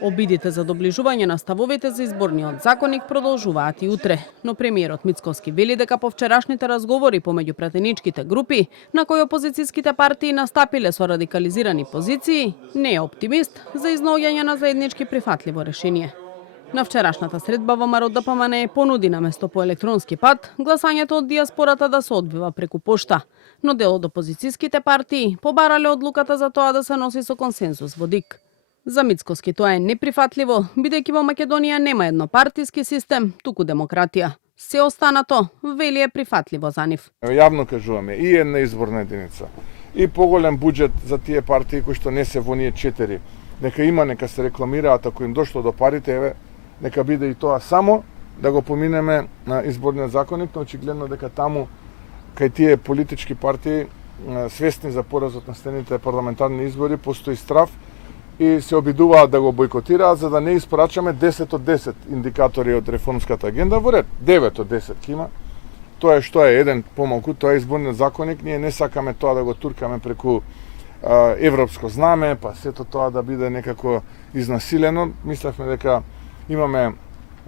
Обидите за доближување на ставовите за изборниот законник продолжуваат и утре, но премиерот Мицкоски вели дека по вчерашните разговори помеѓу пратеничките групи, на кои опозицијските партии настапиле со радикализирани позиции, не е оптимист за изнаоѓање на заеднички прифатливо решение. На вчерашната средба ВМРО ДПМН понуди наместо по електронски пат гласањето од дијаспората да се одвива преку пошта, но дел од опозицијските партии побарале одлуката за тоа да се носи со консензус во ДИК. За Мицкоски тоа е неприфатливо, бидејќи во Македонија нема еднопартиски систем, туку демократија. Се останато, вели е прифатливо за нив. Јавно кажуваме, и една изборна единица, и поголем буџет за тие партии кои што не се во ние 4. Нека има, нека се рекламираат, ако им дошло до парите, еве, нека биде и тоа само да го поминеме на изборниот законник, но очигледно дека таму кај тие политички партии свесни за поразот на следните парламентарни избори постои страв и се обидуваат да го бойкотираат за да не испорачаме 10 од 10 индикатори од реформската агенда во ред. 9 од 10 ќе има. Тоа е што е еден помалку, тоа е изборниот законник. Ние не сакаме тоа да го туркаме преку европско знаме, па сето тоа да биде некако изнасилено. Мислевме дека имаме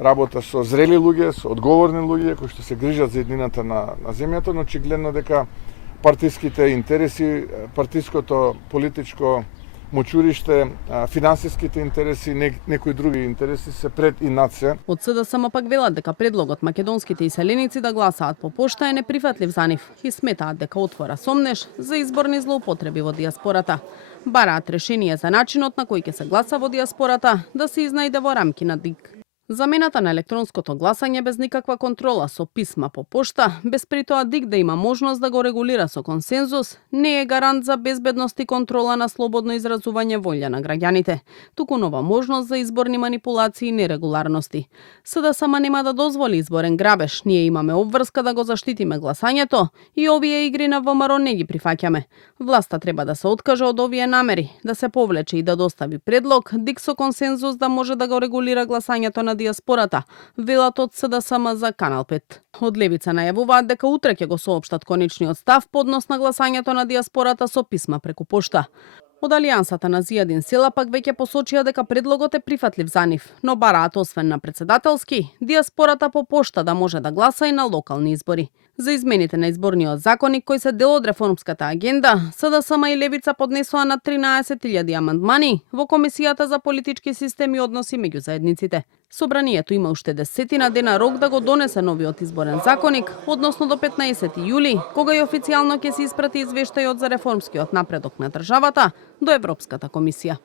работа со зрели луѓе, со одговорни луѓе кои што се грижат за еднината на земјата, но очигледно дека партиските интереси, партиското политичко мочуриште, финансиските интереси, некои други интереси се пред и над се. Од СДСМ пак велат дека предлогот македонските иселеници да гласаат по пошта е неприфатлив за нив и сметаат дека отвора сомнеш за изборни злоупотреби во дијаспората. Бараат решение за начинот на кој ќе се гласа во дијаспората да се изнајде во рамки на ДИК. Замената на електронското гласање без никаква контрола со писма по пошта, без при тоа ДИК да има можност да го регулира со консензус, не е гарант за безбедност и контрола на слободно изразување волја на граѓаните, туку нова можност за изборни манипулации и нерегуларности. СДСМ нема да дозволи изборен грабеж, ние имаме обврска да го заштитиме гласањето и овие игри на ВМРО не ги прифаќаме. Власта треба да се откаже од овие намери, да се повлече и да достави предлог ДИК со консензус да може да го регулира гласањето на дијаспората, велат од СДСМ за Канал 5. Од левица најавуваат дека утре ќе го соопштат конечниот став по однос на гласањето на дијаспората со писма преку пошта. Од Алијансата на Зијадин Села пак веќе посочија дека предлогот е прифатлив за нив, но бараат освен на председателски, дијаспората по пошта да може да гласа и на локални избори. За измените на изборниот законник кои се дел од реформската агенда, СДСМ и левица поднесоа на 13.000 амандмани во Комисијата за политички системи и односи меѓу заедниците. Собранието има уште 10 дена рок да го донесе новиот изборен законник, односно до 15 јули, кога и официјално ќе се испрати извештајот за реформскиот напредок на државата до Европската комисија.